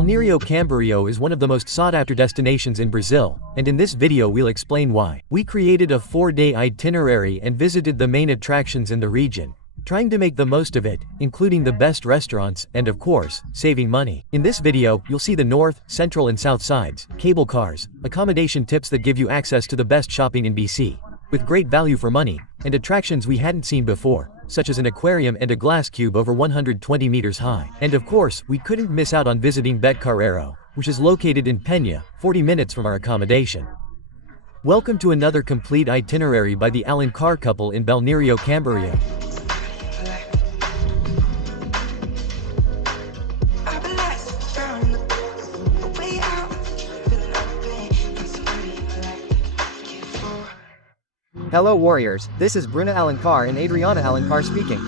Balneário Camboriú is one of the most sought-after destinations in Brazil, and in this video we'll explain why. We created a 4-day itinerary and visited the main attractions in the region, trying to make the most of it, including the best restaurants, and of course, saving money. In this video, you'll see the north, central and south sides, cable cars, accommodation tips that give you access to the best shopping in BC, with great value for money, and attractions we hadn't seen before, such as an aquarium and a glass cube over 120 meters high. And of course, we couldn't miss out on visiting Bet Carreiro, which is located in Peña, 40 minutes from our accommodation. Welcome to another complete itinerary by the Alencar couple in Balneário Camboriú. Hello warriors, this is Bruna Alencar and Adriana Alencar speaking.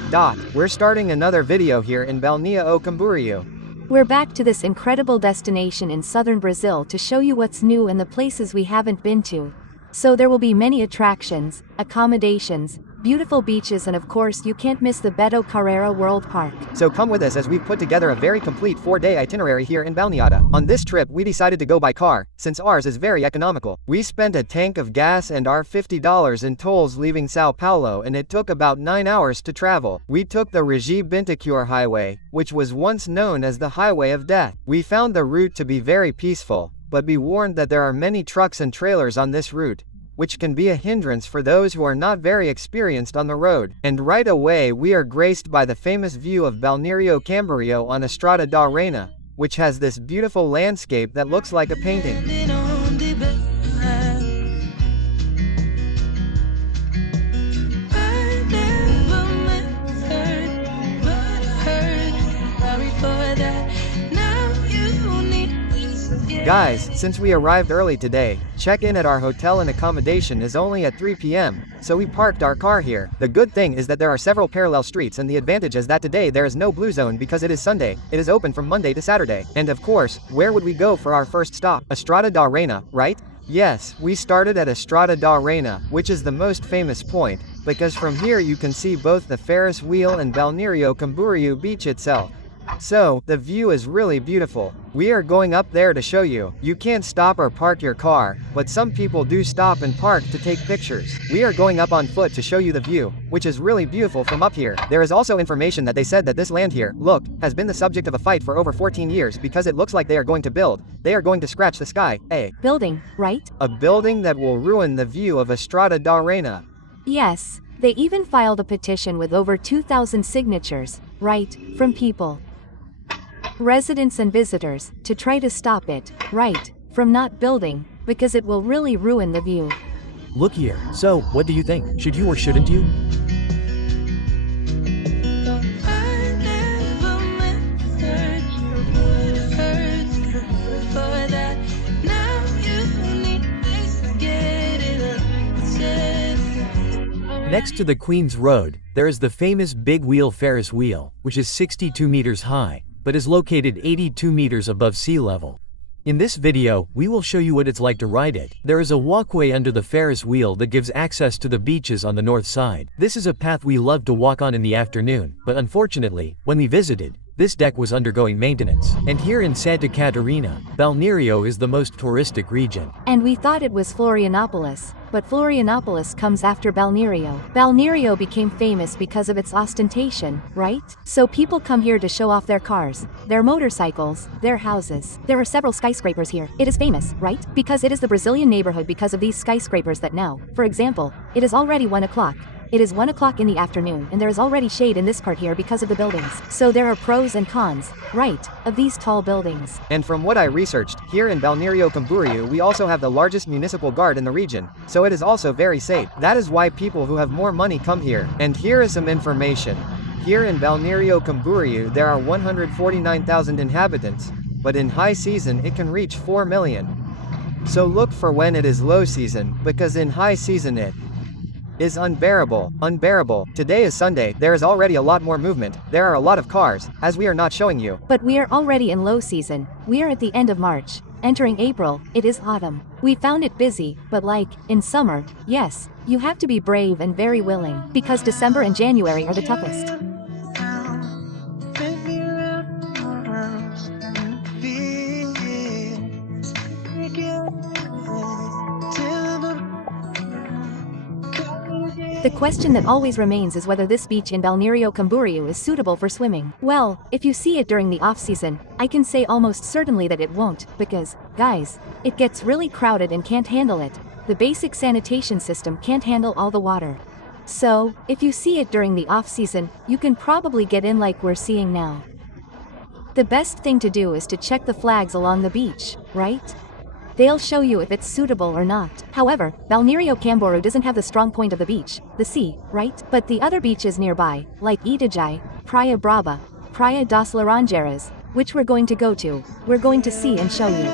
We're starting another video here in Balneário Camboriú. We're back to this incredible destination in southern Brazil to show you what's new and the places we haven't been to. So there will be many attractions, accommodations, beautiful beaches, and of course you can't miss the Beto Carreiro World Park. So come with us as we've put together a very complete 4-day itinerary here in Balneário. On this trip we decided to go by car, since ours is very economical. We spent a tank of gas and our $50 in tolls leaving Sao Paulo, and it took about 9 hours to travel. We took the Regi Bintacure Highway, which was once known as the Highway of Death. We found the route to be very peaceful, but be warned that there are many trucks and trailers on this route, which can be a hindrance for those who are not very experienced on the road. And right away we are graced by the famous view of Balneário Camboriú on Estrada da Rainha, which has this beautiful landscape that looks like a painting. Guys, since we arrived early today, check-in at our hotel and accommodation is only at 3 p.m, so we parked our car here. The good thing is that there are several parallel streets, and the advantage is that today there is no blue zone because it is Sunday. It is open from Monday to Saturday. And of course, where would we go for our first stop? Estrada da Rainha, right? Yes, we started at Estrada da Rainha, which is the most famous point, because from here you can see both the Ferris wheel and Balneário Camboriú beach itself. So, the view is really beautiful. We are going up there to show you. You can't stop or park your car, but some people do stop and park to take pictures. We are going up on foot to show you the view, which is really beautiful from up here. There is also information that they said that this land here, look, has been the subject of a fight for over 14 years because it looks like they are going to build. They are going to scratch the sky. A building, right? A building that will ruin the view of Estrada da Rainha. Yes, they even filed a petition with over 2,000 signatures, right, from people, residents and visitors, to try to stop it, right, from not building, because it will really ruin the view. Look here, so, what do you think? Should you or shouldn't you? Next to the Queen's Road, there is the famous Big Wheel Ferris wheel, which is 62 meters high, but is located 82 meters above sea level. In this video, we will show you what it's like to ride it. There is a walkway under the Ferris wheel that gives access to the beaches on the north side. This is a path we love to walk on in the afternoon, but unfortunately, when we visited, this deck was undergoing maintenance. And here in Santa Catarina, Balneário is the most touristic region. And we thought it was Florianopolis, but Florianopolis comes after Balneário. Balneário became famous because of its ostentation, right? So people come here to show off their cars, their motorcycles, their houses. There are several skyscrapers here. It is famous, right? Because it is the Brazilian neighborhood because of these skyscrapers that now, for example, it is already 1 o'clock. It is 1 o'clock in the afternoon and there is already shade in this part here because of the buildings. So there are pros and cons, right, of these tall buildings. And from what I researched, here in Balneário Camboriú we also have the largest municipal guard in the region, so it is also very safe. That is why people who have more money come here. And here is some information. Here in Balneário Camboriú there are 149,000 inhabitants, but in high season it can reach 4 million. So look for when it is low season, because in high season it is unbearable. Today is Sunday, there is already a lot more movement, there are a lot of cars, as we are not showing you. But we are already in low season, we are at the end of March, entering April, it is autumn. We found it busy, but like, in summer, yes, you have to be brave and very willing, because December and January are the toughest. The question that always remains is whether this beach in Balneario Camboriú is suitable for swimming. Well, if you see it during the off-season, I can say almost certainly that it won't, because, guys, it gets really crowded and can't handle it. The basic sanitation system can't handle all the water. So, if you see it during the off-season, you can probably get in like we're seeing now. The best thing to do is to check the flags along the beach, right? They'll show you if it's suitable or not. However, Balneario Camboriú doesn't have the strong point of the beach, the sea, right? But the other beaches nearby, like Xtay, Praia Brava, Praia das Laranjeiras, which we're going to go to, we're going to see and show you.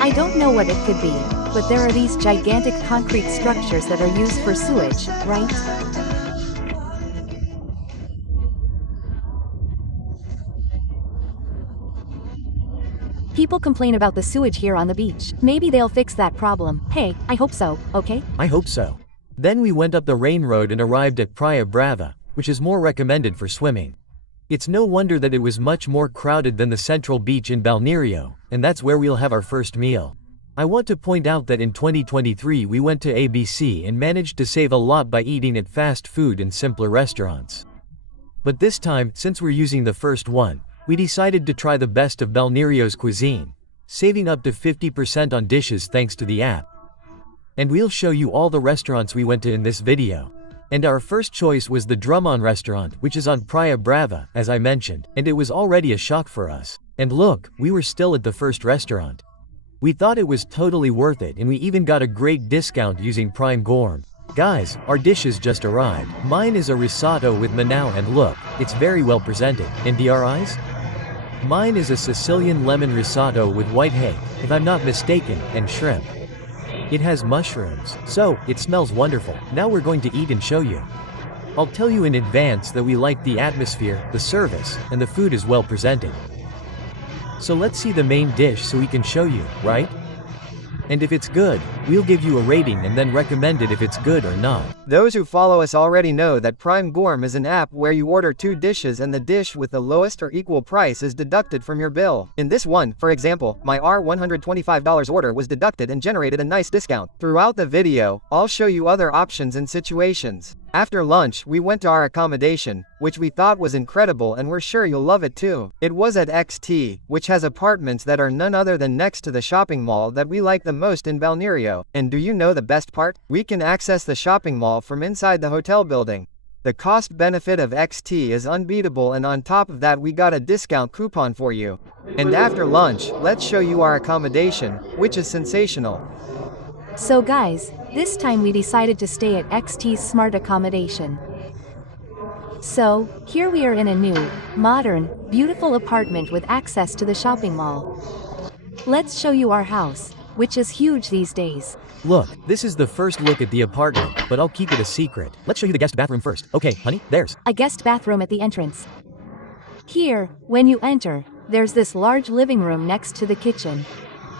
I don't know what it could be, but there are these gigantic concrete structures that are used for sewage, right? People complain about the sewage here on the beach. Maybe they'll fix that problem. Hey, I hope so, okay? I hope so. Then we went up the rain road and arrived at Praia Brava, which is more recommended for swimming. It's no wonder that it was much more crowded than the central beach in Balneario, and that's where we'll have our first meal. I want to point out that in 2023 we went to ABC and managed to save a lot by eating at fast food and simpler restaurants. But this time, since we're using the first one, we decided to try the best of Balneario's cuisine, saving up to 50% on dishes thanks to the app. And we'll show you all the restaurants we went to in this video. And our first choice was the Drummond restaurant, which is on Praia Brava, as I mentioned, and it was already a shock for us. And look, we were still at the first restaurant. We thought it was totally worth it, and we even got a great discount using Prime Gourmet. Guys, our dishes just arrived. Mine is a risotto with manao, and look, it's very well presented. And DRIs? Mine is a Sicilian lemon risotto with white hay, if I'm not mistaken, and shrimp. It has mushrooms, so it smells wonderful. Now we're going to eat and show you. I'll tell you in advance that we like the atmosphere, the service, and the food is well presented. So let's see the main dish so we can show you, right? And if it's good, we'll give you a rating and then recommend it if it's good or not. Those who follow us already know that Prime Gourmet is an app where you order 2 dishes and the dish with the lowest or equal price is deducted from your bill. In this one, for example, my $125 order was deducted and generated a nice discount. Throughout the video, I'll show you other options and situations. After lunch, we went to our accommodation, which we thought was incredible and we're sure you'll love it too. It was at Xtay, which has apartments that are none other than next to the shopping mall that we like the most in Balneario. And do you know the best part? We can access the shopping mall from inside the hotel building. The cost benefit of Xtay is unbeatable, and on top of that we got a discount coupon for you. And after lunch, let's show you our accommodation, which is sensational. So guys, this time we decided to stay at Xtay's smart accommodation. So, here we are in a new, modern, beautiful apartment with access to the shopping mall. Let's show you our house, which is huge these days. Look, this is the first look at the apartment, but I'll keep it a secret. Let's show you the guest bathroom first. Okay, honey, there's a guest bathroom at the entrance. Here, when you enter, there's this large living room next to the kitchen.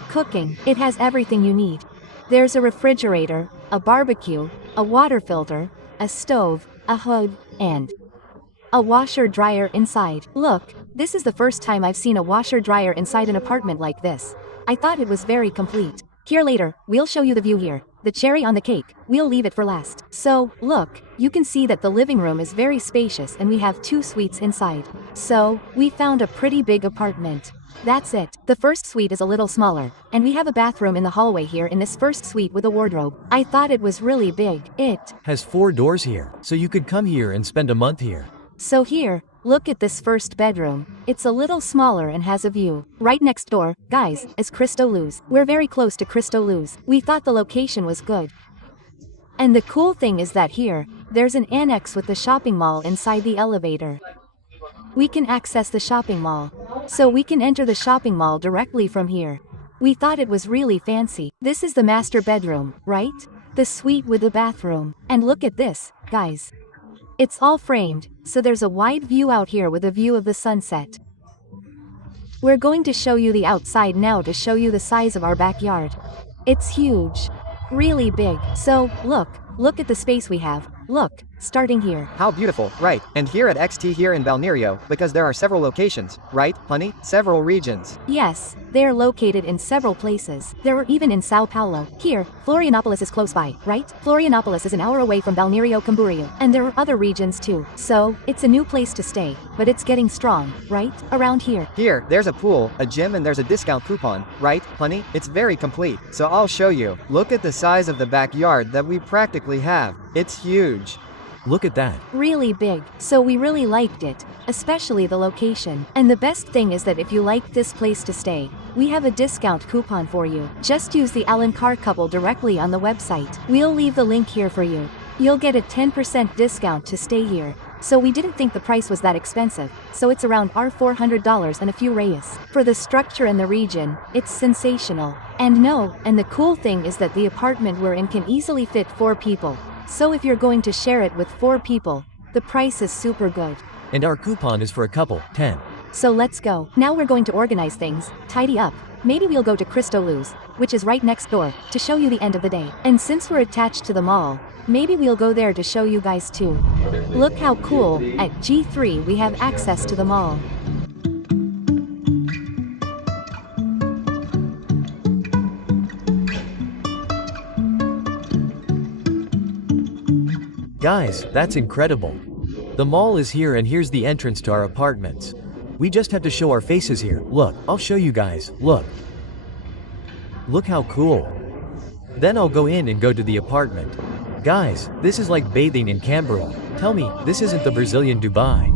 Cooking, it has everything you need. There's a refrigerator, a barbecue, a water filter, a stove, a hood, and a washer-dryer inside. Look, this is the first time I've seen a washer-dryer inside an apartment like this. I thought it was very complete. Here later, we'll show you the view here. The cherry on the cake, we'll leave it for last. So, look, you can see that the living room is very spacious and we have 2 suites inside. So, we found a pretty big apartment. That's it. The first suite is a little smaller, and we have a bathroom in the hallway here in this first suite with a wardrobe. I thought it was really big. It has 4 doors here, so you could come here and spend a month here. So here, look at this first bedroom. It's a little smaller and has a view. Right next door, guys, is Cristo Luz. We're very close to Cristo Luz. We thought the location was good. And the cool thing is that here, there's an annex with the shopping mall inside the elevator. We can access the shopping mall. So we can enter the shopping mall directly from here. We thought it was really fancy. This is the master bedroom, right? The suite with the bathroom. And look at this, guys. It's all framed, so there's a wide view out here with a view of the sunset. We're going to show you the outside now to show you the size of our backyard. It's huge. Really big. So, look, Look at the space we have. Look, starting here. How beautiful, right? And here at Xtay here in Balneario, because there are several locations, right, honey? Several regions. Yes, they are located in several places. There are even in Sao Paulo. Here, Florianopolis is close by, right? Florianopolis is an hour away from Balneario Camboriú. And there are other regions too. So, it's a new place to stay, but it's getting strong, right? Around here. Here, there's a pool, a gym and there's a discount coupon, right, honey? It's very complete. So I'll show you. Look at the size of the backyard that we practically have. It's huge. Look at that. Really big. So we really liked it, especially the location. And the best thing is that if you like this place to stay, we have a discount coupon for you. Just use the Alan Carr couple directly on the website. We'll leave the link here for you. You'll get a 10% discount to stay here. So we didn't think the price was that expensive, so it's around $400 and a few reais. For the structure and the region, it's sensational. And the cool thing is that the apartment we're in can easily fit 4 people. So if you're going to share it with 4 people, the price is super good. And our coupon is for a couple, 10. So let's go. Now we're going to organize things, tidy up. Maybe we'll go to Cristo Luz, which is right next door, to show you the end of the day. And since we're attached to the mall, maybe we'll go there to show you guys too. Look how cool, at G3 we have access to the mall. Guys, that's incredible. The mall is here and here's the entrance to our apartments. We just have to show our faces here. Look, I'll show you guys, look. Look how cool. Then I'll go in and go to the apartment. Guys, this is like bathing in Camboriú. Tell me, this isn't the Brazilian Dubai.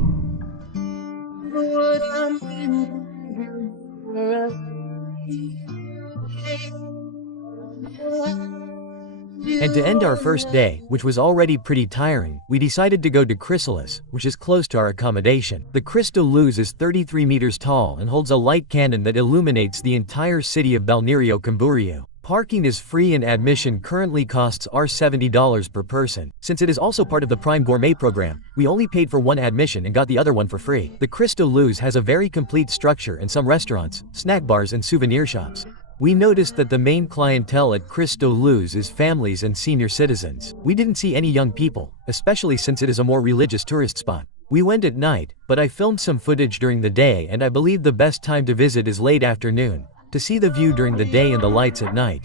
And to end our first day, which was already pretty tiring, we decided to go to Chrysalis, which is close to our accommodation. The Cristo Luz is 33 meters tall and holds a light cannon that illuminates the entire city of Balneario Camboriú. Parking is free and admission currently costs $70 per person. Since it is also part of the Prime Gourmet program, we only paid for one admission and got the other one for free. The Cristo Luz has a very complete structure and some restaurants, snack bars and souvenir shops. We noticed that the main clientele at Cristo Luz is families and senior citizens. We didn't see any young people, especially since it is a more religious tourist spot. We went at night, but I filmed some footage during the day and I believe the best time to visit is late afternoon, to see the view during the day and the lights at night.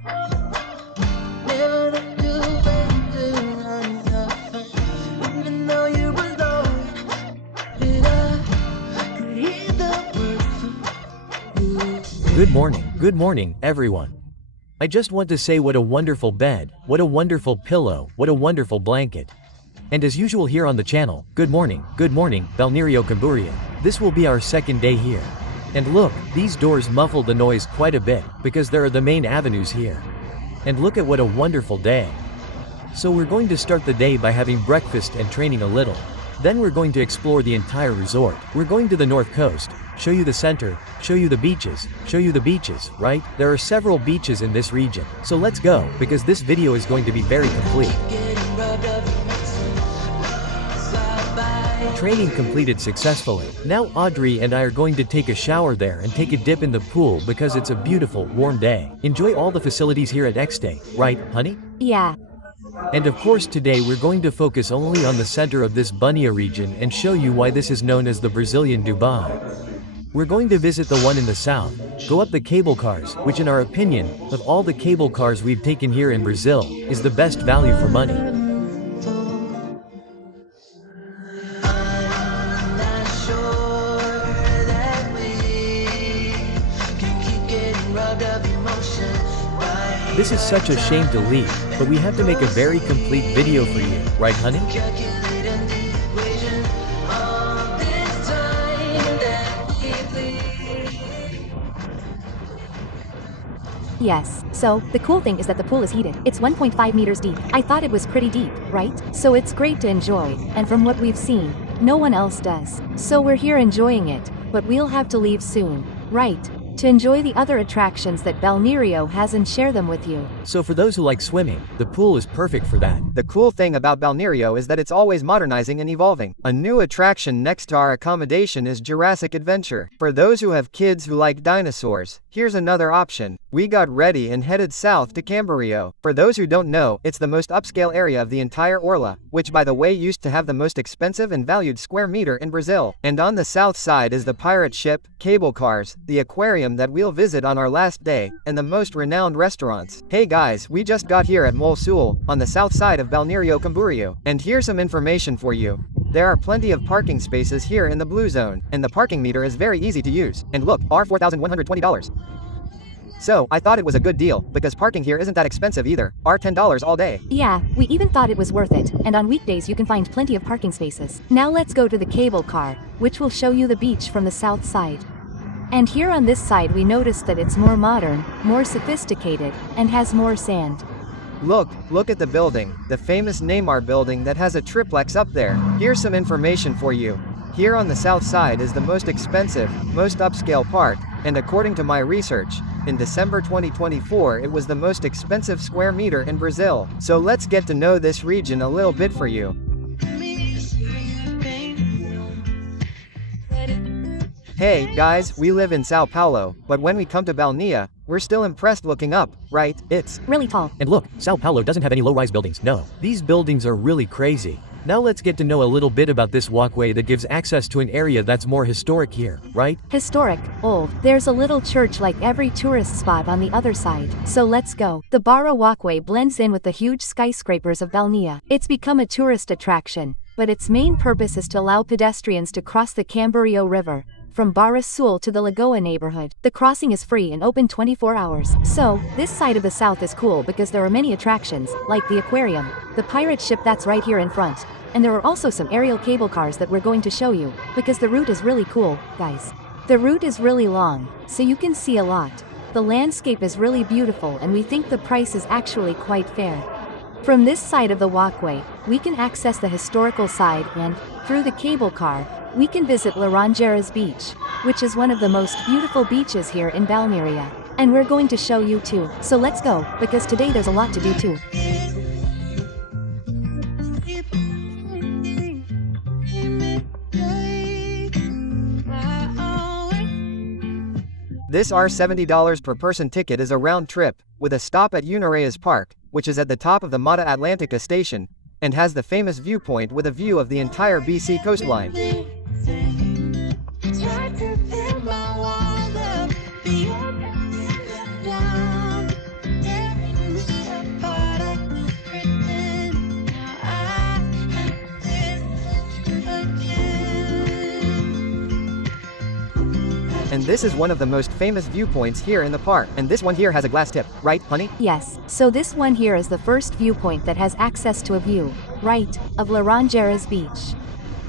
Good morning, everyone. I just want to say what a wonderful bed, what a wonderful pillow, what a wonderful blanket. And as usual here on the channel, good morning, Balneario Camboriú. This will be our second day here. And look, these doors muffle the noise quite a bit, because there are the main avenues here. And look at what a wonderful day. So we're going to start the day by having breakfast and training a little. Then we're going to explore the entire resort. We're going to the north coast, show you the center, show you the beaches, right? There are several beaches in this region. So let's go, because this video is going to be very complete. Training completed successfully. Now Audrey and I are going to take a shower there and take a dip in the pool because it's a beautiful, warm day. Enjoy all the facilities here at Xtay, right, honey? Yeah. And of course today we're going to focus only on the center of this Bunia region and show you why this is known as the Brazilian Dubai. We're going to visit the one in the south, go up the cable cars, which in our opinion, of all the cable cars we've taken here in Brazil, is the best value for money. This is such a shame to leave, but we have to make a very complete video for you, right honey? Yes, so, the cool thing is that the pool is heated. It's 1.5 meters deep. I thought it was pretty deep, right? So it's great to enjoy, and from what we've seen, no one else does. So we're here enjoying it, but we'll have to leave soon, right? to enjoy the other attractions that Balneario has and share them with you. So for those who like swimming, the pool is perfect for that. The cool thing about Balneario is that it's always modernizing and evolving. A new attraction next to our accommodation is Jurassic Adventure. For those who have kids who like dinosaurs, here's another option. We got ready and headed south to Camboriú. For those who don't know, it's the most upscale area of the entire Orla, which by the way used to have the most expensive and valued square meter in Brazil. And on the south side is the pirate ship, cable cars, the aquarium that we'll visit on our last day, and the most renowned restaurants. Hey guys, we just got here at Mol Sul, on the south side of Balneario Camboriú. And here's some information for you. There are plenty of parking spaces here in the blue zone, and the parking meter is very easy to use. And look, $4,120. So, I thought it was a good deal, because parking here isn't that expensive either, $10 all day. Yeah, we even thought it was worth it, and on weekdays you can find plenty of parking spaces. Now let's go to the cable car, which will show you the beach from the south side. And here on this side we noticed that it's more modern, more sophisticated, and has more sand. Look at the building, the famous Neymar building that has a triplex up there. Here's some information for you. Here on the south side is the most expensive, most upscale part, and according to my research, in December 2024 it was the most expensive square meter in Brazil. So let's get to know this region a little bit for you. Hey, guys, we live in Sao Paulo, but when we come to Balneário, we're still impressed looking up, right? It's really tall. And look, Sao Paulo doesn't have any low-rise buildings, no. These buildings are really crazy. Now let's get to know a little bit about this walkway that gives access to an area that's more historic here, right? Historic, old. There's a little church like every tourist spot on the other side. So let's go. The Barra walkway blends in with the huge skyscrapers of Balneário. It's become a tourist attraction, but its main purpose is to allow pedestrians to cross the Camboriú River from Barra Sul to the Lagoa neighborhood. The crossing is free and open 24 hours. So, this side of the south is cool because there are many attractions, like the aquarium, the pirate ship that's right here in front, and there are also some aerial cable cars that we're going to show you, because the route is really cool, guys. The route is really long, so you can see a lot. The landscape is really beautiful and we think the price is actually quite fair. From this side of the walkway, we can access the historical side and, through the cable car, we can visit Laranjeiras Beach, which is one of the most beautiful beaches here in Balneario. And we're going to show you too. So let's go, because today there's a lot to do too. This our $70 per person ticket is a round trip, with a stop at Unareas Park, which is at the top of the Mata Atlantica station, and has the famous viewpoint with a view of the entire BC coastline. And this is one of the most famous viewpoints here in the park. And this one here has a glass tip, right, honey? Yes, so this one here is the first viewpoint that has access to a view, right, of Laranjeiras Beach.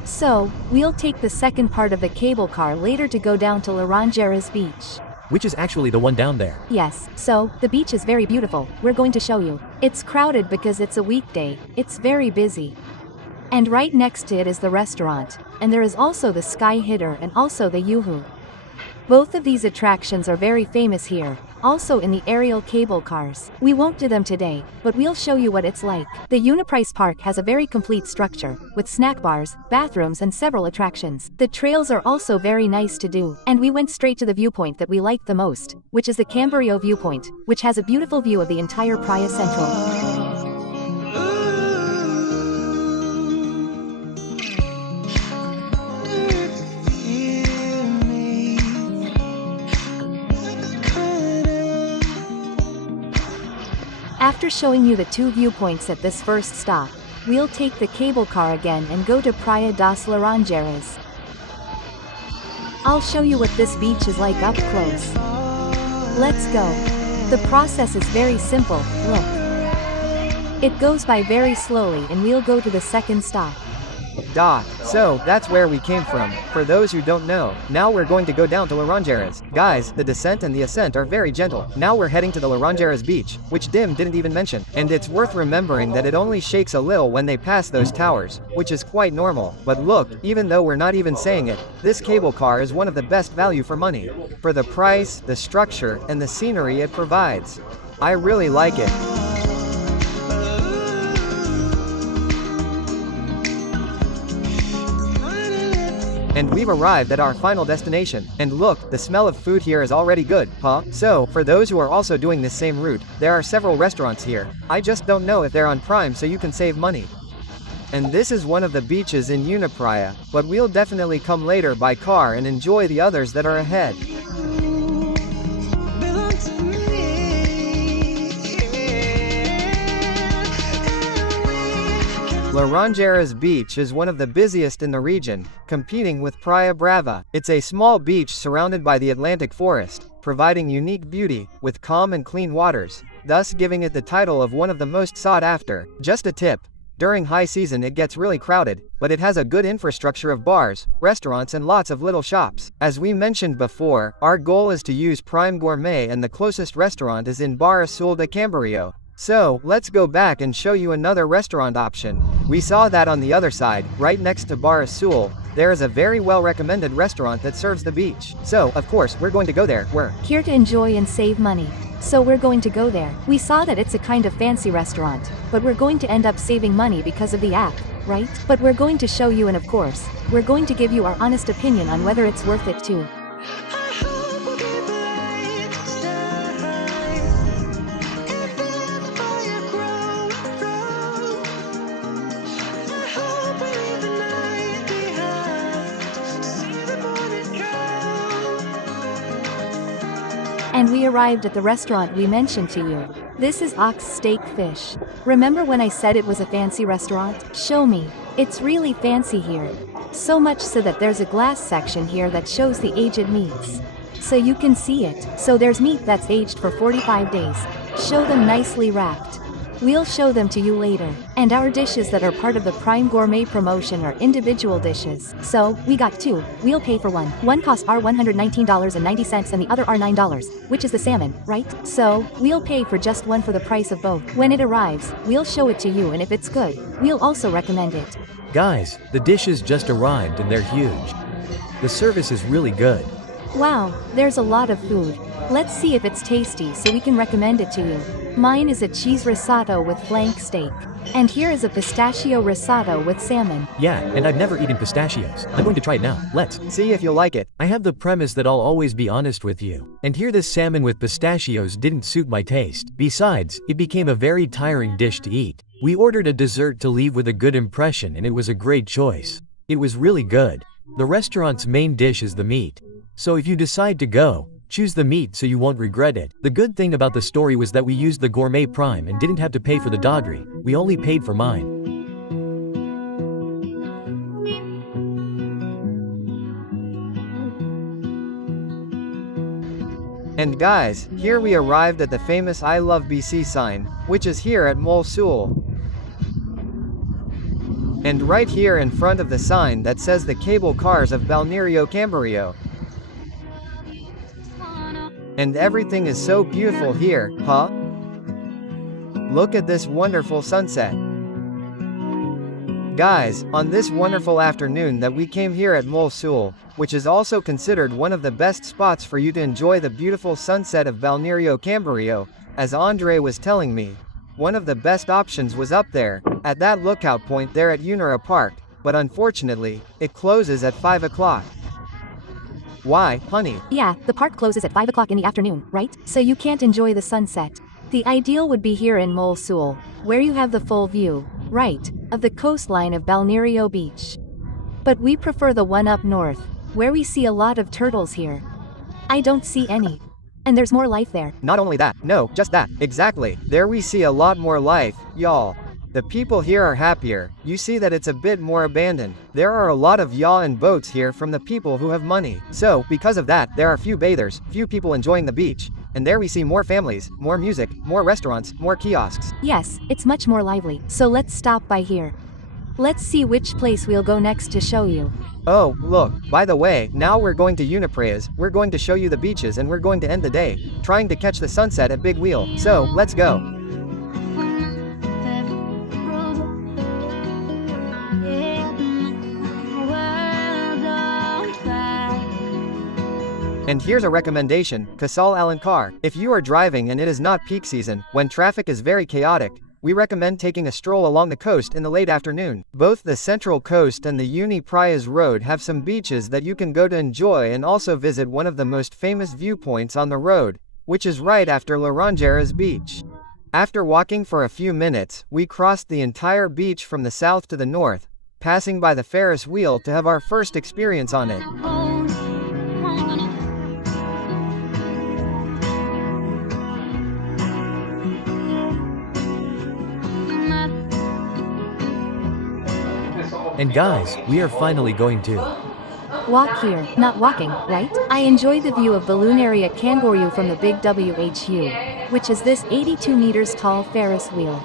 So, we'll take the second part of the cable car later to go down to Laranjeiras Beach. Which is actually the one down there. Yes, so, the beach is very beautiful, we're going to show you. It's crowded because it's a weekday, it's very busy. And right next to it is the restaurant, and there is also the Sky Hitter and also the Yoo-hoo. Both of these attractions are very famous here, also in the aerial cable cars. We won't do them today, but we'll show you what it's like. The Uniprice Park has a very complete structure, with snack bars, bathrooms and several attractions. The trails are also very nice to do, and we went straight to the viewpoint that we liked the most, which is the Camboriú viewpoint, which has a beautiful view of the entire Praia Central. After showing you the two viewpoints at this first stop, we'll take the cable car again and go to Praia das Laranjeiras. I'll show you what this beach is like up close. Let's go. The process is very simple, look. It goes by very slowly and we'll go to the second stop. So, that's where we came from. For those who don't know, now we're going to go down to Laranjeiras. Guys, the descent and the ascent are very gentle. Now we're heading to the Laranjeiras beach, which Dim didn't even mention. And it's worth remembering that it only shakes a little when they pass those towers, which is quite normal. But look, even though we're not even saying it, this cable car is one of the best value for money. For the price, the structure, and the scenery it provides. I really like it. And we've arrived at our final destination. And look, the smell of food here is already good, huh? So, for those who are also doing this same route, there are several restaurants here. I just don't know if they're on Prime so you can save money. And this is one of the beaches in Unipraia, but we'll definitely come later by car and enjoy the others that are ahead. Laranjeiras Beach is one of the busiest in the region, competing with Praia Brava. It's a small beach surrounded by the Atlantic forest, providing unique beauty, with calm and clean waters, thus giving it the title of one of the most sought after. Just a tip. During high season it gets really crowded, but it has a good infrastructure of bars, restaurants and lots of little shops. As we mentioned before, our goal is to use Prime Gourmet and the closest restaurant is in Bar Azul de Camboriú. So, let's go back and show you another restaurant option. We saw that on the other side, right next to Bar Azul, there is a very well recommended restaurant that serves the beach. So, of course, we're going to go there. We're here to enjoy and save money. So we're going to go there. We saw that it's a kind of fancy restaurant, but we're going to end up saving money because of the app, right? But we're going to show you and of course, we're going to give you our honest opinion on whether it's worth it too. And we arrived at the restaurant we mentioned to you. This is Ox Steak Fish. Remember when I said it was a fancy restaurant? Show me. It's really fancy here. So much so that there's a glass section here that shows the aged meats. So you can see it. So there's meat that's aged for 45 days. Show them nicely wrapped. We'll show them to you later. And our dishes that are part of the Prime Gourmet promotion are individual dishes. So, we got two. We'll pay for one. One costs our $119.90 and the other are $9, which is the salmon, right? So, we'll pay for just one for the price of both. When it arrives, we'll show it to you and if it's good, we'll also recommend it. Guys, the dishes just arrived and they're huge. The service is really good. Wow, there's a lot of food. Let's see if it's tasty so we can recommend it to you. Mine is a cheese risotto with flank steak. And here is a pistachio risotto with salmon. Yeah, and I've never eaten pistachios. I'm going to try it now. Let's see if you'll like it. I have the premise that I'll always be honest with you. And here this salmon with pistachios didn't suit my taste. Besides, it became a very tiring dish to eat. We ordered a dessert to leave with a good impression and it was a great choice. It was really good. The restaurant's main dish is the meat. So if you decide to go, choose the meat so you won't regret it. The good thing about the story was that we used the Gourmet Prime and didn't have to pay for the doggery. We only paid for mine. And guys, here we arrived at the famous I Love BC sign, which is here at Mol Sul. And right here in front of the sign that says the cable cars of Balneario Camboriú. And everything is so beautiful here, huh? Look at this wonderful sunset. Guys, on this wonderful afternoon that we came here at Mol Sul, which is also considered one of the best spots for you to enjoy the beautiful sunset of Balneario Camboriú, as Andre was telling me. One of the best options was up there, at that lookout point there at Unira Park, but unfortunately, it closes at 5 o'clock. Why, honey? Yeah, the park closes at 5 o'clock in the afternoon, right? So you can't enjoy the sunset. The ideal would be here in Mol Sul, where you have the full view, right, of the coastline of Balneario Beach. But we prefer the one up north, where we see a lot of turtles here. I don't see any. And there's more life there. Not only that, no, just that, exactly. There we see a lot more life, y'all. The people here are happier. You see that it's a bit more abandoned. There are a lot of yacht and boats here from the people who have money. So, because of that, there are few bathers, few people enjoying the beach. And there we see more families, more music, more restaurants, more kiosks. Yes, it's much more lively. So let's stop by here. Let's see which place we'll go next to show you. Oh, look, by the way, now we're going to Uniprayas, we're going to show you the beaches and we're going to end the day, trying to catch the sunset at Big Wheel, so, let's go. And here's a recommendation, Casal Alencar. If you are driving and it is not peak season, when traffic is very chaotic, we recommend taking a stroll along the coast in the late afternoon. Both the Central Coast and the Uniprayas Road have some beaches that you can go to enjoy and also visit one of the most famous viewpoints on the road, which is right after Laranjeiras Beach. After walking for a few minutes, we crossed the entire beach from the south to the north, passing by the Ferris wheel to have our first experience on it. And guys, we are finally going to walk here, not walking, right? I enjoy the view of balloon area Kangaroo from the big WHU, which is this 82 meters tall Ferris wheel.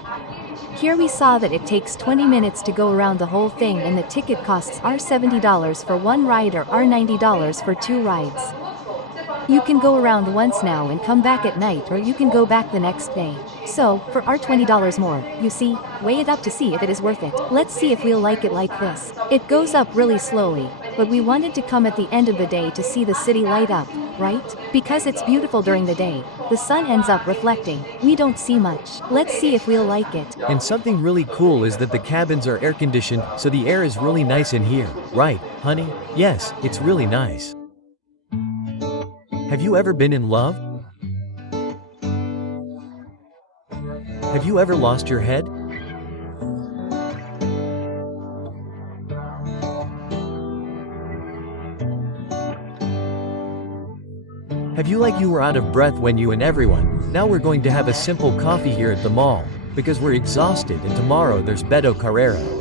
Here we saw that it takes 20 minutes to go around the whole thing and the ticket costs are $70 for one ride or are $90 for two rides. You can go around once now and come back at night, or you can go back the next day. So, for our $20 more, you see, weigh it up to see if it is worth it. Let's see if we'll like it like this. It goes up really slowly, but we wanted to come at the end of the day to see the city light up, right? Because it's beautiful during the day, the sun ends up reflecting. We don't see much. Let's see if we'll like it. And something really cool is that the cabins are air conditioned, so the air is really nice in here. Right, honey? Yes, it's really nice. Have you ever been in love? Have you ever lost your head? Have you like you were out of breath when you and everyone? Now we're going to have a simple coffee here at the mall, because we're exhausted and tomorrow there's Beto Carrero.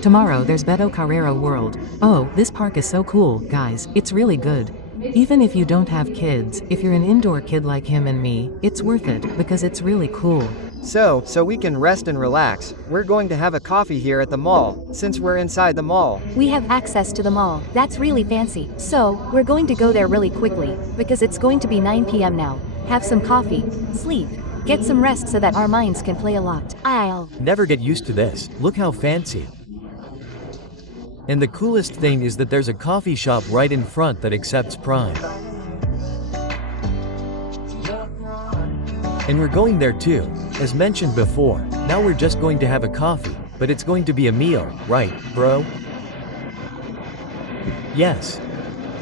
Tomorrow there's Beto Carrero World. Oh, this park is so cool, guys, it's really good. Even if you don't have kids, if you're an indoor kid like him and me, it's worth it, because it's really cool. So we can rest and relax, we're going to have a coffee here at the mall, since we're inside the mall. We have access to the mall, that's really fancy. So, we're going to go there really quickly, because it's going to be 9 p.m. now. Have some coffee, sleep, get some rest so that our minds can play a lot. I'll never get used to this, look how fancy. And the coolest thing is that there's a coffee shop right in front that accepts Prime. And we're going there too, as mentioned before. Now we're just going to have a coffee, but it's going to be a meal, right, bro? Yes.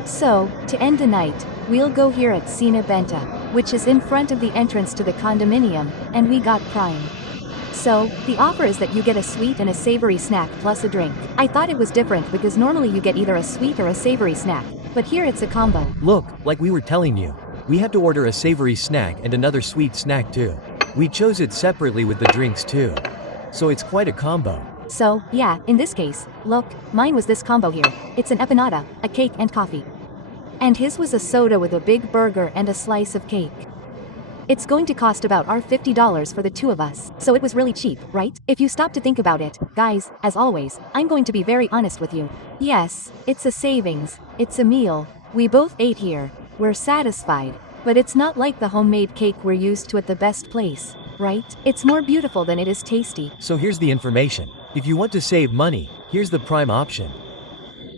So, to end the night, we'll go here at Cine Benta, which is in front of the entrance to the condominium, and we got Prime. So, the offer is that you get a sweet and a savory snack plus a drink. I thought it was different because normally you get either a sweet or a savory snack, but here it's a combo. Look, like we were telling you, we have to order a savory snack and another sweet snack too. We chose it separately with the drinks too. So it's quite a combo. So, yeah, in this case, look, mine was this combo here. It's an empanada, a cake and coffee. And his was a soda with a big burger and a slice of cake. It's going to cost about our $50 for the two of us, so it was really cheap, right? If you stop to think about it, guys, as always, I'm going to be very honest with you. Yes, it's a savings, it's a meal, we both ate here, we're satisfied, but it's not like the homemade cake we're used to at the best place, right? It's more beautiful than it is tasty. So here's the information. If you want to save money, here's the Prime option.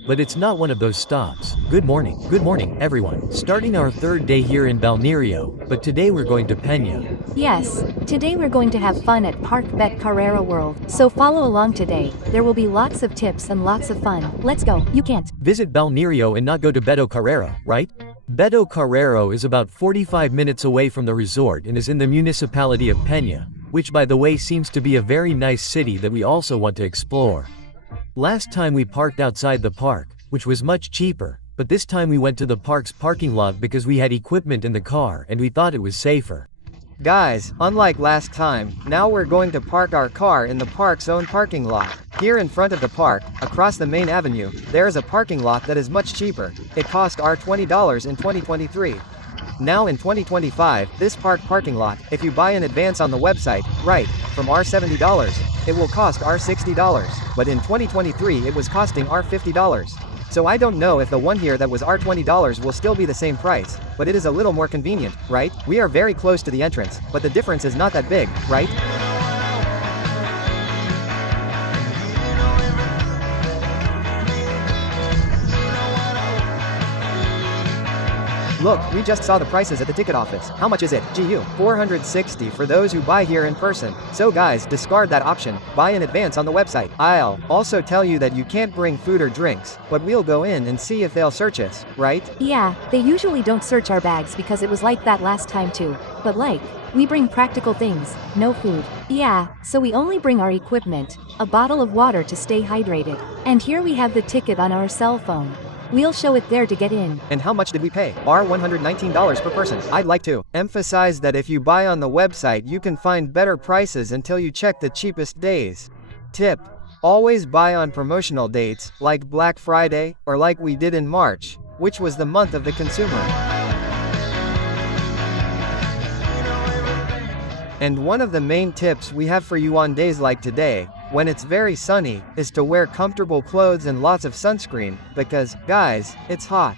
But it's not one of those stops. Good morning everyone. Starting our third day here in Balneario, but today we're going to Peña. Yes, today we're going to have fun at Park Bet Carrera World. So follow along today, there will be lots of tips and lots of fun. Let's go, you can't visit Balneario and not go to Beto Carrero, right? Beto Carrero is about 45 minutes away from the resort and is in the municipality of Peña, which by the way seems to be a very nice city that we also want to explore. Last time we parked outside the park, which was much cheaper, but this time we went to the park's parking lot because we had equipment in the car and we thought it was safer. Guys, unlike last time, now we're going to park our car in the park's own parking lot. Here in front of the park, across the main avenue, there is a parking lot that is much cheaper. It cost our $20 in 2023. Now in 2025, this parking lot, if you buy in advance on the website, right, from our $70, it will cost our $60. But in 2023 it was costing our $50. So I don't know if the one here that was our $20 will still be the same price, but it is a little more convenient, right? We are very close to the entrance, but the difference is not that big, right? Look, we just saw the prices at the ticket office. How much is it? GU, $460 for those who buy here in person. So guys, discard that option. Buy in advance on the website. I'll also tell you that you can't bring food or drinks, but we'll go in and see if they'll search us, right? Yeah, they usually don't search our bags because it was like that last time too. But like, we bring practical things, no food. Yeah, so we only bring our equipment, a bottle of water to stay hydrated. And here we have the ticket on our cell phone. We'll show it there to get in. And how much did we pay? Our $119 per person. I'd like to emphasize that if you buy on the website you can find better prices until you check the cheapest days. Tip: always buy on promotional dates, like Black Friday, or like we did in March, which was the month of the consumer. And one of the main tips we have for you on days like today, when it's very sunny, is to wear comfortable clothes and lots of sunscreen, because, guys, it's hot.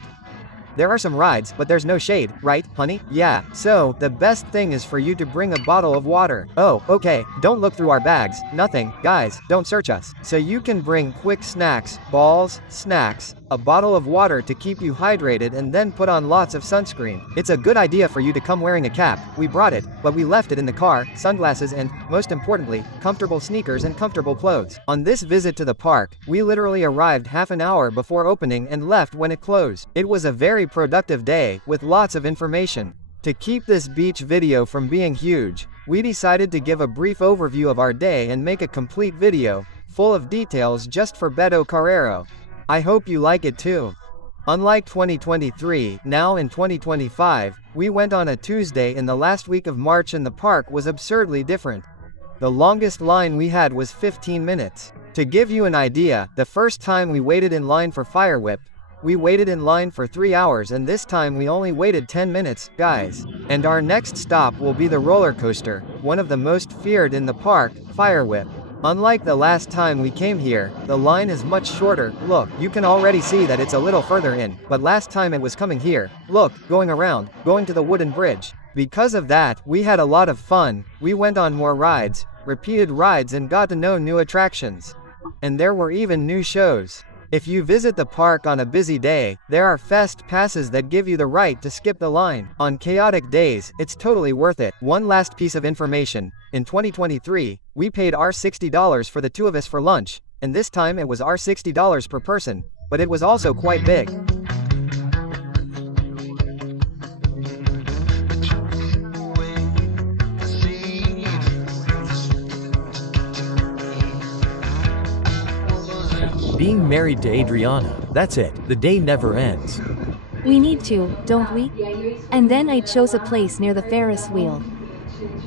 There are some rides, but there's no shade, right, honey? Yeah, so, the best thing is for you to bring a bottle of water. Oh, okay, don't look through our bags, nothing, guys, don't search us. So you can bring quick snacks, balls, snacks, a bottle of water to keep you hydrated, and then put on lots of sunscreen. It's a good idea for you to come wearing a cap. We brought it, but we left it in the car, sunglasses and, most importantly, comfortable sneakers and comfortable clothes. On this visit to the park, we literally arrived half an hour before opening and left when it closed. It was a very productive day, with lots of information. To keep this beach video from being huge, we decided to give a brief overview of our day and make a complete video, full of details just for Beto Carrero. I hope you like it too. Unlike 2023, now in 2025, we went on a Tuesday in the last week of March and the park was absurdly different. The longest line we had was 15 minutes. To give you an idea, the first time we waited in line for Fire Whip, we waited in line for 3 hours, and this time we only waited 10 minutes, guys. And our next stop will be the roller coaster, one of the most feared in the park, Fire Whip. Unlike the last time we came here, the line is much shorter. Look, you can already see that it's a little further in, but last time it was coming here. Look, going around, going to the wooden bridge. Because of that, we had a lot of fun. We went on more rides, repeated rides, and got to know new attractions. And there were even new shows. If you visit the park on a busy day, there are fest passes that give you the right to skip the line. On chaotic days, it's totally worth it. One last piece of information. In 2023, we paid our $60 for the two of us for lunch, and this time it was our $60 per person, but it was also quite big. Being married to Adriana, that's it, the day never ends. We need to, don't we? And then I chose a place near the Ferris wheel.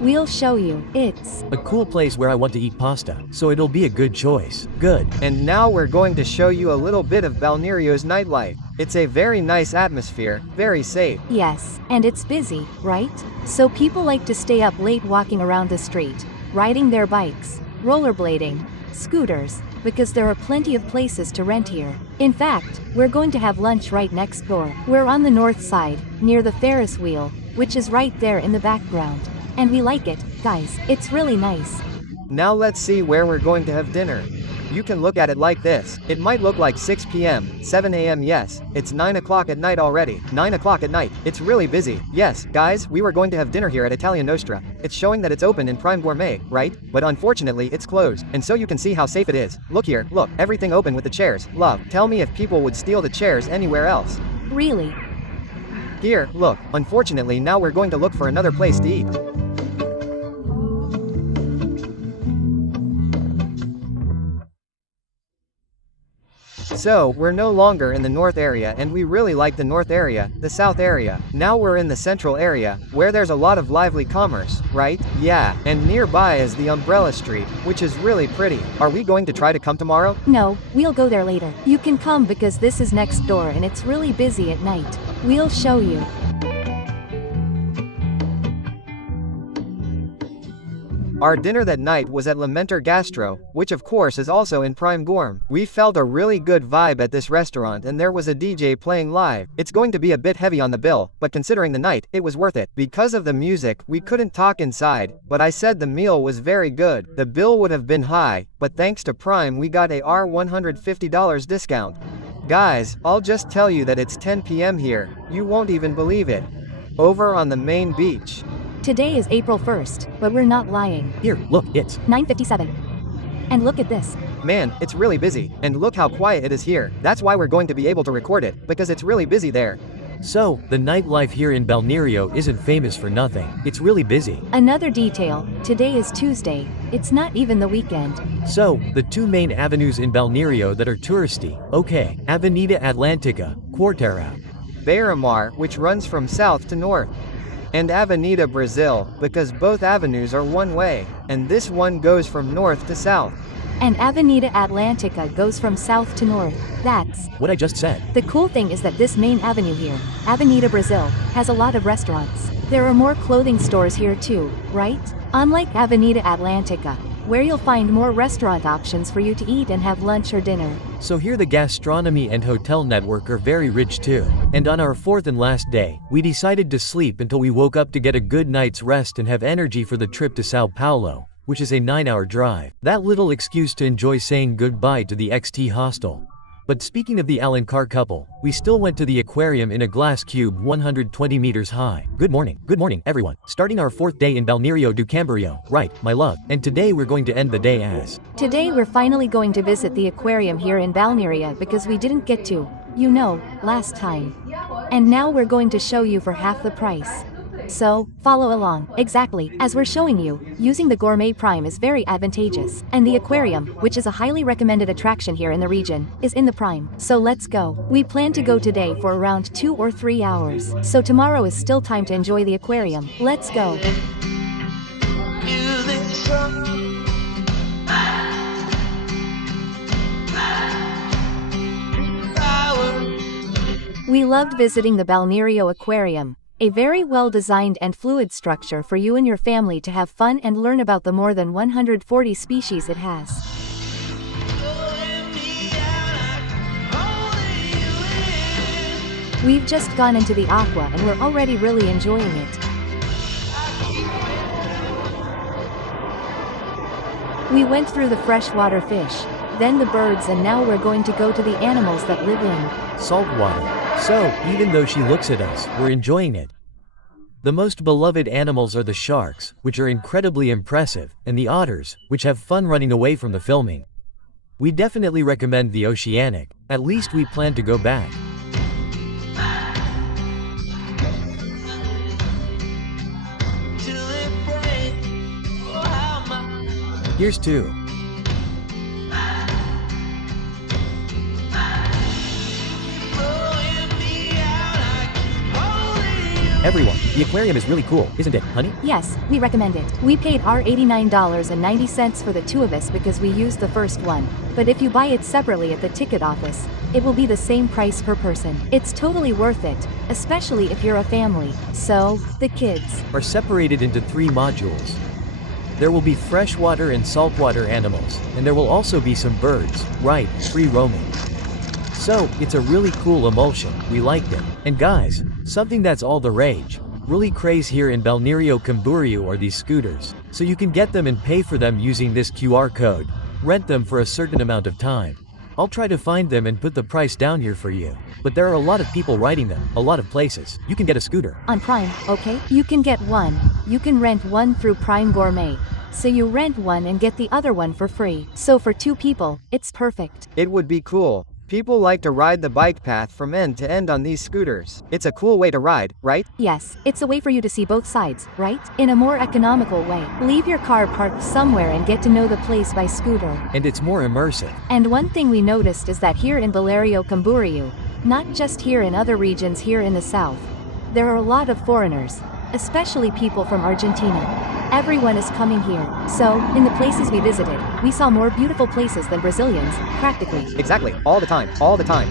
We'll show you. It's a cool place where I want to eat pasta, so it'll be a good choice. Good. And now we're going to show you a little bit of Balneario's nightlife. It's a very nice atmosphere, very safe. Yes, and it's busy, right? So people like to stay up late walking around the street, riding their bikes, rollerblading, scooters, because there are plenty of places to rent here. In fact, we're going to have lunch right next door. We're on the north side, near the Ferris wheel, which is right there in the background. And we like it, guys, it's really nice. Now let's see where we're going to have dinner. You can look at it like this. It might look like 6 p.m., 7 a.m. Yes, it's 9 o'clock at night already. 9 o'clock at night. It's really busy. Yes, guys, we were going to have dinner here at Italian Nostra. It's showing that it's open in Prime Gourmet, right? But unfortunately, it's closed. And so you can see how safe it is. Look here, look, everything open with the chairs. Love, tell me if people would steal the chairs anywhere else. Really? Here, look, unfortunately now we're going to look for another place to eat. So, we're no longer in the north area, and we really like the north area, the south area. Now we're in the central area, where there's a lot of lively commerce, right? Yeah, and nearby is the Umbrella Street, which is really pretty. Are we going to try to come tomorrow? No, we'll go there later. You can come because this is next door and it's really busy at night. We'll show you. Our dinner that night was at Lamenter Gastro, which of course is also in Prime Gourmet. We felt a really good vibe at this restaurant and there was a DJ playing live. It's going to be a bit heavy on the bill, but considering the night, it was worth it. Because of the music, we couldn't talk inside, but I said the meal was very good. The bill would have been high, but thanks to Prime we got a $150 discount. Guys, I'll just tell you that it's 10 p.m. here, you won't even believe it. Over on the main beach. Today is April 1st, but we're not lying. Here, look, it's 9:57. And look at this. Man, it's really busy, and look how quiet it is here. That's why we're going to be able to record it, because it's really busy there. So, the nightlife here in Balneario isn't famous for nothing. It's really busy. Another detail, today is Tuesday. It's not even the weekend. So, the two main avenues in Balneario that are touristy, okay, Avenida Atlantica, Quartera. Beira-Mar, which runs from south to north. And Avenida Brazil, because both avenues are one way, and this one goes from north to south. And Avenida Atlantica goes from south to north. That's what I just said. The cool thing is that this main avenue here, Avenida Brazil, has a lot of restaurants. There are more clothing stores here too, right? Unlike Avenida Atlantica, where you'll find more restaurant options for you to eat and have lunch or dinner. So here the gastronomy and hotel network are very rich too. And on our fourth and last day, we decided to sleep until we woke up to get a good night's rest and have energy for the trip to Sao Paulo, which is a 9-hour drive. That little excuse to enjoy saying goodbye to the Xtay hostel. But speaking of the Alencar couple, we still went to the aquarium in a glass cube 120 meters high. Good morning, everyone. Starting our fourth day in Balneario do Camboriú, right, my love. And today we're going to end the day as. Today we're finally going to visit the aquarium here in Balneario because we didn't get to, you know, last time. And now we're going to show you for half the price. So, follow along. Exactly, as we're showing you, using the Gourmet Prime is very advantageous. And the aquarium, which is a highly recommended attraction here in the region, is in the Prime. So let's go. We plan to go today for around 2 or 3 hours. So tomorrow is still time to enjoy the aquarium. Let's go. We loved visiting the Balneario Aquarium. A very well-designed and fluid structure for you and your family to have fun and learn about the more than 140 species it has. We've just gone into the aqua and we're already really enjoying it. We went through the freshwater fish, then the birds, and now we're going to go to the animals that live in saltwater. So, even though she looks at us, we're enjoying it. The most beloved animals are the sharks, which are incredibly impressive, and the otters, which have fun running away from the filming. We definitely recommend the Oceanic. At least we plan to go back. Here's two. Everyone, the aquarium is really cool, isn't it, honey? Yes, we recommend it. We paid our $89.90 for the two of us because we used the first one. But if you buy it separately at the ticket office, it will be the same price per person. It's totally worth it, especially if you're a family. So, the kids are separated into 3 modules. There will be freshwater and saltwater animals, and there will also be some birds, right, free roaming. So, it's a really cool emulsion, we liked it. And guys, something that's all the rage, really craze here in Balneario Camboriú are these scooters. So you can get them and pay for them using this QR code, rent them for a certain amount of time. I'll try to find them and put the price down here for you. But there are a lot of people riding them, a lot of places. You can get a scooter on Prime, okay? You can get one. You can rent one through Prime Gourmet. So you rent one and get the other one for free. So for 2 people, it's perfect. It would be cool. People like to ride the bike path from end to end on these scooters. It's a cool way to ride, right? Yes, it's a way for you to see both sides, right? In a more economical way. Leave your car parked somewhere and get to know the place by scooter. And it's more immersive. And one thing we noticed is that here in Balneario Camboriú, not just here in other regions here in the south, there are a lot of foreigners, especially people from Argentina. Everyone is coming here. So, in the places we visited, we saw more beautiful places than Brazilians, practically. Exactly, all the time, all the time.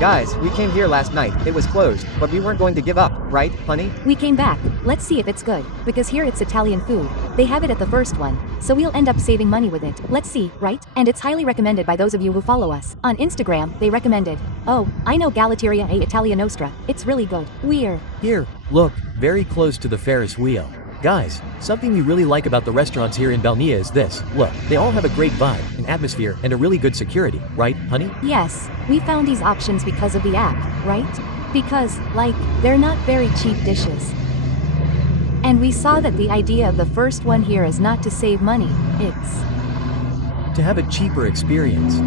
Guys, we came here last night, it was closed, but we weren't going to give up, right, honey? We came back, let's see if it's good, because here it's Italian food. They have it at the first one, so we'll end up saving money with it. Let's see, right? And it's highly recommended by those of you who follow us. On Instagram, they recommended. Oh, I know Galleteria e Italia Nostra, it's really good. We're Here, look, very close to the Ferris wheel. Guys, something we really like about the restaurants here in Balnea is this. Look, they all have a great vibe, an atmosphere, and a really good security, right, honey? Yes, we found these options because of the app, right? Because, like, they're not very cheap dishes. And we saw that the idea of the first one here is not to save money, it's To have a cheaper experience.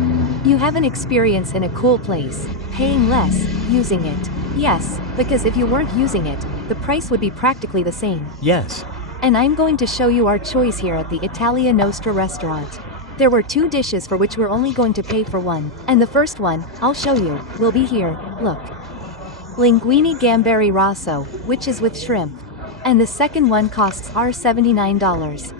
you have an experience in a cool place, paying less, using it. Yes, because if you weren't using it, the price would be practically the same. Yes. And I'm going to show you our choice here at the Italia Nostra restaurant. There were 2 dishes for which we're only going to pay for one, and the first one, I'll show you, will be here, look. Linguine Gamberi Rosso, which is with shrimp. And the second one costs $79.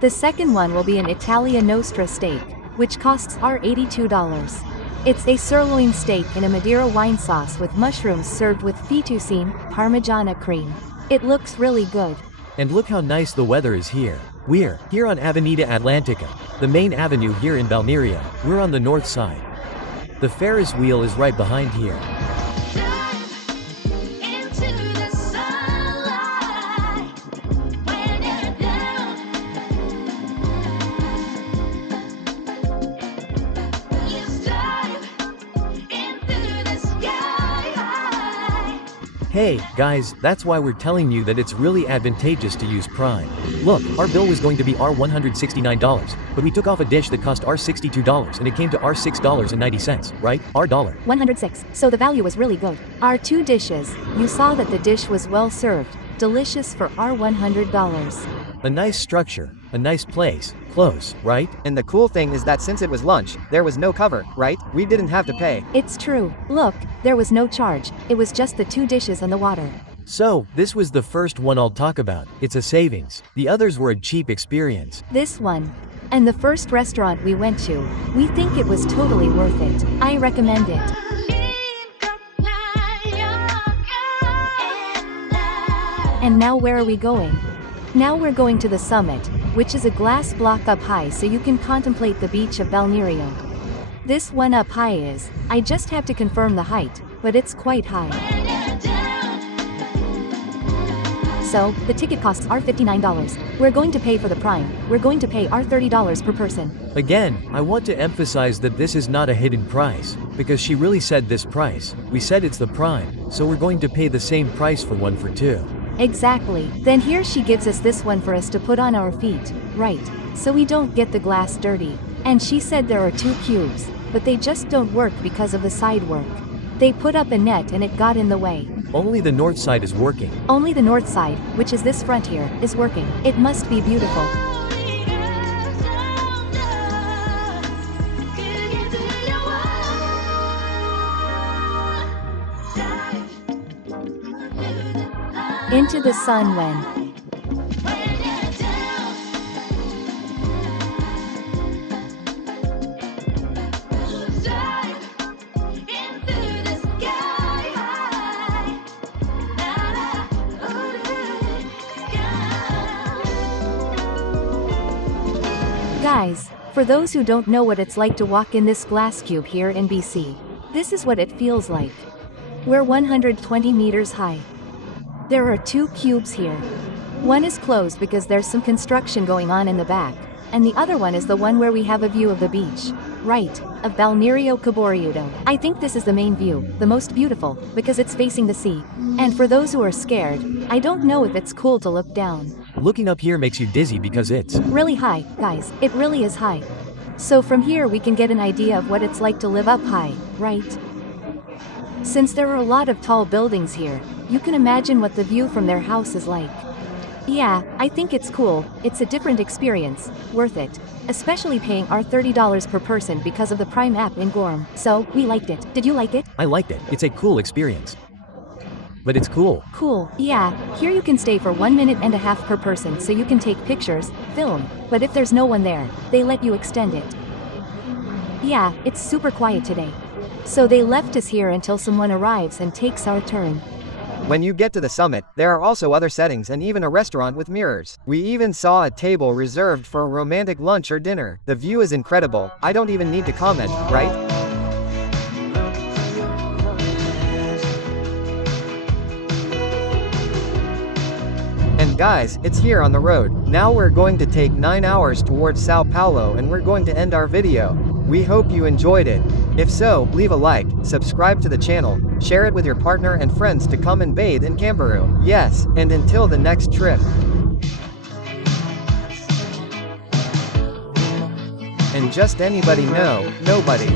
The second one will be an Italia Nostra steak, which costs $82. It's a sirloin steak in a Madeira wine sauce with mushrooms served with fettuccine, Parmigiana cream. It looks really good. And look how nice the weather is here. We're here on Avenida Atlantica, the main avenue here in Balneario. We're on the north side. The Ferris wheel is right behind here. Hey, guys, that's why we're telling you that it's really advantageous to use Prime. Look, our bill was going to be $169, but we took off a dish that cost $62 and it came to $6.90, right? $1. 106, so the value was really good. Our 2 dishes, you saw that the dish was well served, delicious for our $100. A nice structure, a nice place, close, right? And the cool thing is that since it was lunch, there was no cover, right? We didn't have to pay. It's true, look, there was no charge, it was just the 2 dishes and the water. So, this was the first one I'll talk about. It's a savings. The others were a cheap experience. This one. And the first restaurant we went to, we think it was totally worth it. I recommend it. And now where are we going? Now we're going to the summit, which is a glass block up high so you can contemplate the beach of Balneario. This one up high is, I just have to confirm the height, but it's quite high. So, the ticket costs are $59. We're going to pay for the Prime. We're going to pay our $30 per person. Again, I want to emphasize that this is not a hidden price, because she really said this price. We said it's the Prime, so we're going to pay the same price for 1 for 2. Exactly. Then here she gives us this one for us to put on our feet, right? So we don't get the glass dirty. And she said there are 2 cubes, but they just don't work because of the side work. They put up a net and it got in the way. Only the north side is working. Only the north side, which is this front here, is working. It must be beautiful. Into the sun when Guys, for those who don't know what it's like to walk in this glass cube here in BC, this is what it feels like. We're 120 meters high. There are 2 cubes here. One is closed because there's some construction going on in the back, and the other one is the one where we have a view of the beach, right, of Balneario Caboriudo. I think this is the main view, the most beautiful, because it's facing the sea. And for those who are scared, I don't know if it's cool to look down. Looking up here makes you dizzy because it's really high, guys, it really is high. So from here we can get an idea of what it's like to live up high, right? Since there are a lot of tall buildings here, you can imagine what the view from their house is like. Yeah, I think it's cool, it's a different experience, worth it. Especially paying our $30 per person because of the Prime app in Gorm. So, we liked it. Did you like it? I liked it. It's a cool experience. But it's cool. Cool, yeah. Here you can stay for 1.5 minutes per person so you can take pictures, film. But if there's no one there, they let you extend it. Yeah, it's super quiet today. So they left us here until someone arrives and takes our turn. When you get to the summit, there are also other settings and even a restaurant with mirrors. We even saw a table reserved for a romantic lunch or dinner. The view is incredible. I don't even need to comment, right? And guys, it's here on the road. Now we're going to take 9 hours towards Sao Paulo and we're going to end our video. We hope you enjoyed it. If so, leave a like, subscribe to the channel, share it with your partner and friends to come and bathe in Cambaru. Yes, and until the next trip. And just anybody know, nobody.